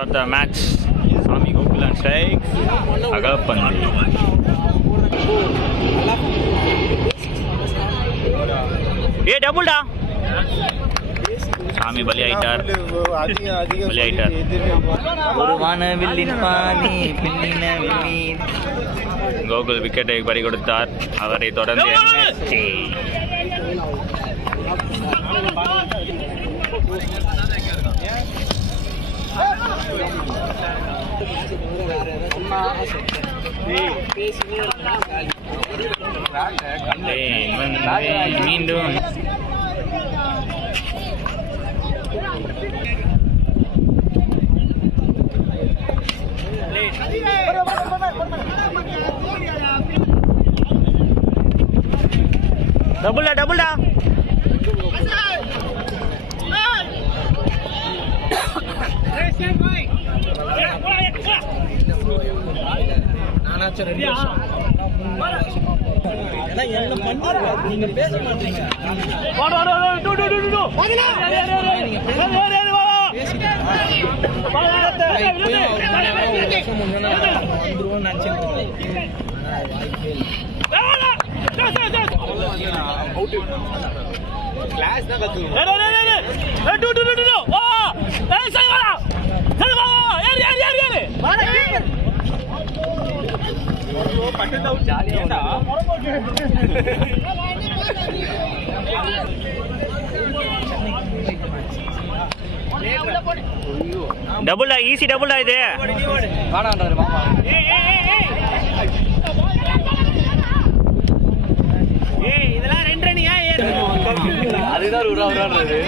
Start the match. Swami Gokulan strike. Agapandi. Hey, double da. Swami bali aitar. Bali aitar. Uruvana villin pani pinnina villin. Gokul wicket ஐ பறி கொடுத்தார். அவரை தொடர்ந்து NST. மீண்டும் டபுள்டா நீங்க பேச மாட்டீங்க. டபுள்டா ஈஸி டபுள்டா இது இதெல்லாம் 2 ரன்னியா அதுதான் உறாவுறான்றது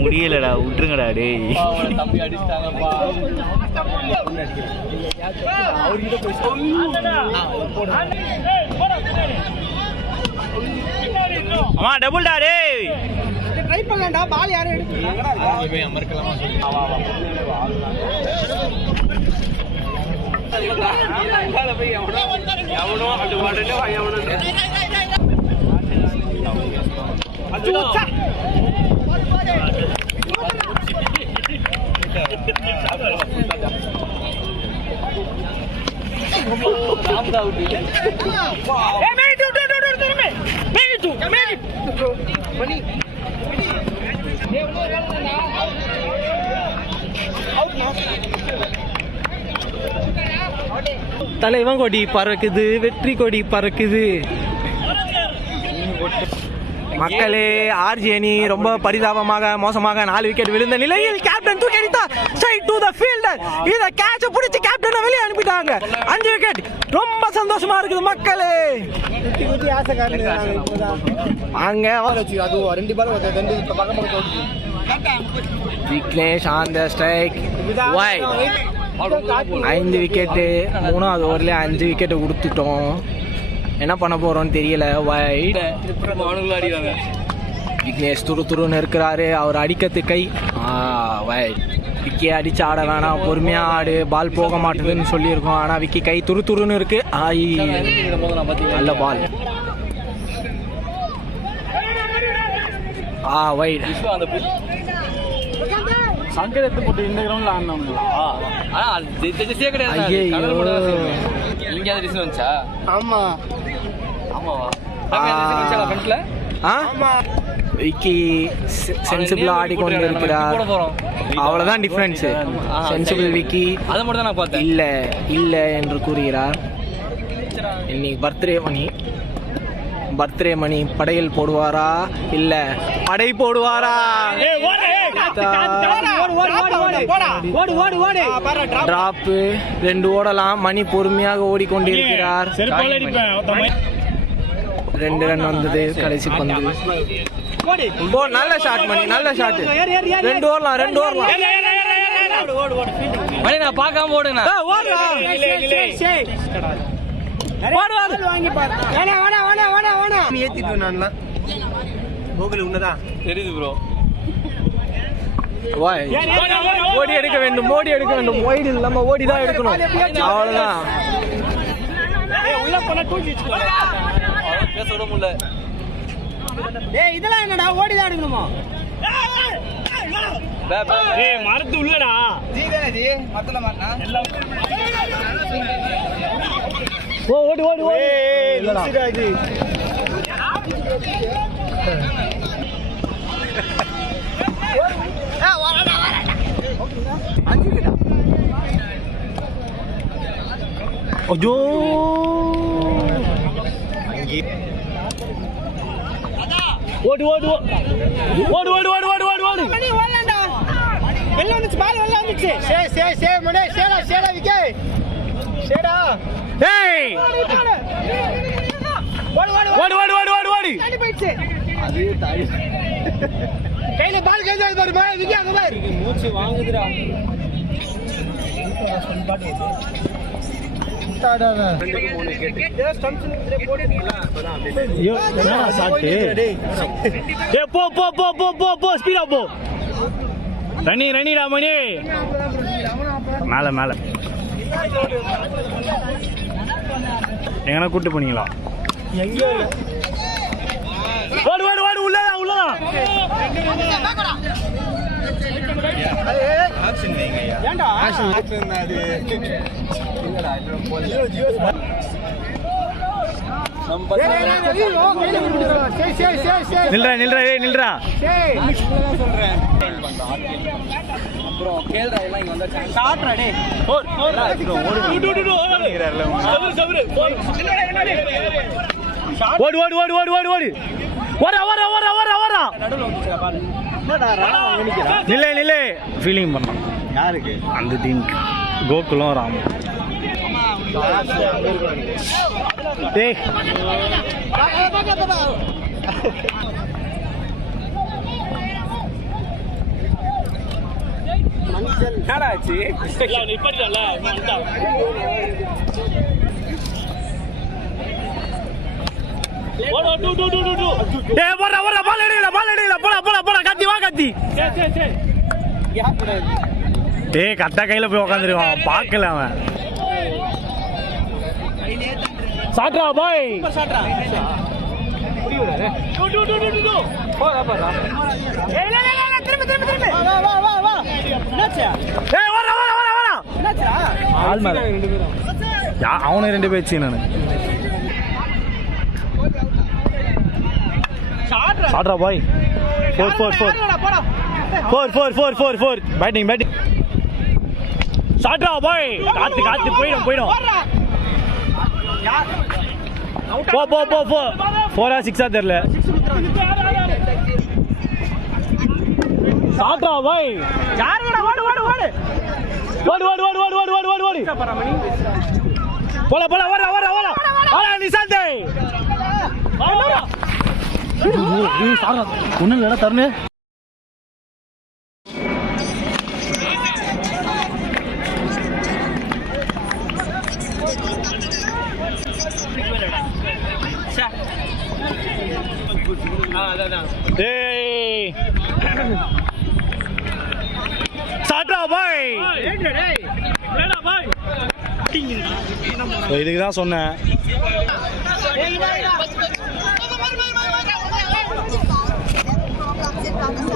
முடியலடா விட்டுருங்கடா டேய் தம்பி அடிச்சிட்டாங்கப்பா அவர்கிட்ட போய் அம்மா டபுள்டா டேய் ட்ரை பண்ணலடா பால் யாரோ எடுத்துறாங்கடா போய் அமர்க்கலாமா சொல்லி வா வா அங்கால போய் எவனோ அடு வாடல எவனோ அச்சா ராம்தா அவுட் ஏ மேரி டு மணி தலைவன் கொடி பறக்குது வெற்றி கொடி பறக்குது மக்களே ஆர்ஜி அணி ரொம்ப பரிதாபமாக மோசமாக 4 விக்கெட் விழுந்த நிலையில் கேப்டன் தூக்கி அடித்தார் ஸ்ட்ரைட் டு தி ஃபீல்டர் இத கேட்ச பிடிச்சி கேப்டனை வெளிய அனுப்பிட்டாங்க 5 விக்கெட் ரொம்ப சந்தோஷமா இருக்குது மக்களே குட்டி ஆசைக்காரங்க அங்க அது 2 பால் 2 பக்கம் போட்டு Vignesh on the strike wide 5 wicket 3வது ஓவர்ல 5 விக்கெட் கொடுத்துட்டோம் என்ன பண்ண போறோம்னு தெரியல வைட் விக்னேஷ் துருன்னு இருக்கிறாரு அவர் அடிக்கிறது கை வைட் விக்கி அடிச்சு ஆட வேணாம் பொறுமையா ஆடு பால் போக மாட்டேதுன்னு சொல்லியிருக்கோம் ஆனா விக்கி கை துருன்னு இருக்கு நல்ல பால் வைட் சங்கரத்து போட்டு இந்த கிரவுண்ட்ல ஆடணும்ல இங்க அது டிஸ் வந்துச்சா ஆமா ஆமாவா ஃப்ரண்ட்ல ஆமா விக்கி சென்சிபிளா ஆடிக்கொண்டு இருக்கிறார் அவ்வளவுதான் டிஃபரன்ஸ் சென்சிபிள் விக்கி அத மட்டும் தான் நான் பார்த்தேன் இல்ல என்று கூறுகிறார் இன்னைக்கு பர்த்டே மணி படையல் போடுவாரா இல்ல படை போடுவாரா டிராப் 2 ஓடலாம் மணி பொறுமையாக ஓடிக்கொண்டிருக்கிறார் 2 ரன் வந்தது கடைசி பந்து நல்ல ஷாட் மணி நல்ல ஷாட் 2 ஓடலாம் மணி நான் பார்க்காம ஓடுங்க தெரியுது ப்ரோ ஓடி எடுக்க வேண்டும் ஓடி இல்லாம ஓடிதான் எடுக்கணும் அவ்வளவுதான் பேச விட முடியல டேய் இதெல்லாம் என்னடா ஓடி தான் எடுக்கணுமா ஏய் மரத்து உள்ளடா ஜி தானே ஜி மத்தல மாட்டா ஓ ஓடி ஓடி ஓடி ஏய் லுசிடா ஜி வரடா அஞ்சு கிட்ட ஐயோ ஓடு ஓடு ஓடு ஓடு ஓடு ஓடு ஓடு ஓடு மணி வரலடா வெல்ல வந்துச்சு பால் வெல்ல வந்துச்சு சே மணி சேடா விக்கே சேடா ஏய் ஓடு ஓடு ஓடு ஓடு ஓடு தாண்டி போயிடுச்சு அது தாய் கையில பால் கேஞ்சா பாரு விக்கே அங்க பாரு மூச்சு வாங்குதுடா போ போ போ போ போ போ ஸ்பீடா போ ரணிடா மணி மேல மேல எங்கன்னா கூட்டு போனீங்களா ஓடு ஓடு ஓடு உள்ளதான் உள்ளதான் ஏண்டா ஆக்ஷன் அது இல்லடா இல்ல போல நில்றா நில்றா ஏய் நில்றா சொல்றேன் அப்புறம் கேள்றா எல்லாம் இங்க வந்தா ஷாட்ரா டேய் ஓடு ஓடு ஓடு ஓடு ஓடு ஓடு ஓடா ஓடா ஓடா ஓடா ஓடா நில்லே நில்லே ஃபீலிங் பண்ணான் யாருக்கு அந்த டீமுக்கு கோகுலம் ராம் டேய் என்னடாச்சு நிப்படிடல ஓடு டு டு டு டு டு டேய் போடா போடா பால் அடிடா போடா போடா போடா கத்தி வா கத்தி சரி டேய் கட்டா கையில போய் உட்கார்ந்திருவான் பார்க்கல அவன் சாட்ரா பாய் சாட்ரா புடிவுடா டு டு டு டு டு போடா போடா ஏய் இல்ல திரும்ப வா என்னாச்சு ஏய் ஓடா ஓடா ஓடா ஓடா என்னாச்சு ஆள் மேல ரெண்டு பேரும் அவனே ரெண்டு பேர் சீ நானு சாட்ரா பாய் 4 பேட்டிங் சாட்ரா பாய் காத்து போயிடும் போ 4 6 தெரியல சாட்ரா பாய் யாருடா ஓடு போல நிசாந்தே ஒன்னும் இல்லடா தருணு சாட்ரா பாய் இதுக்கு தான் சொன்னேன்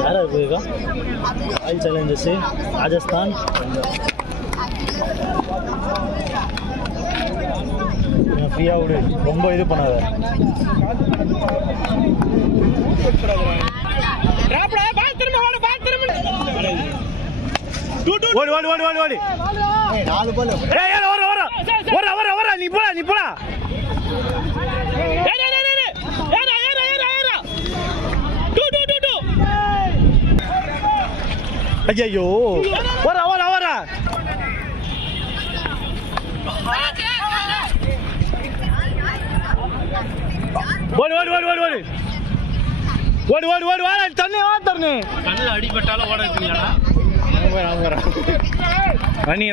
யாரா இருக்குதுக்கா ஆயில் சேலஞ்சஸ் ராஜஸ்தான் ஃப்ரீயா விடு ரொம்ப இது பண்ணாத ஓடு நாலு பால் வர நீ போடா ஐயோ வர ஓடு தண்ணி கண்ணில் அடிபட்டாலும் ஓட இருக்கீங்களா ரன்னிங்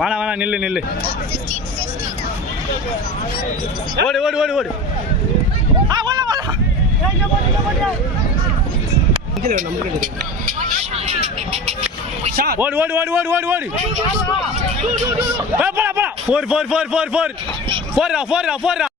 வேணா நில்லு ஓடு ஓடு 4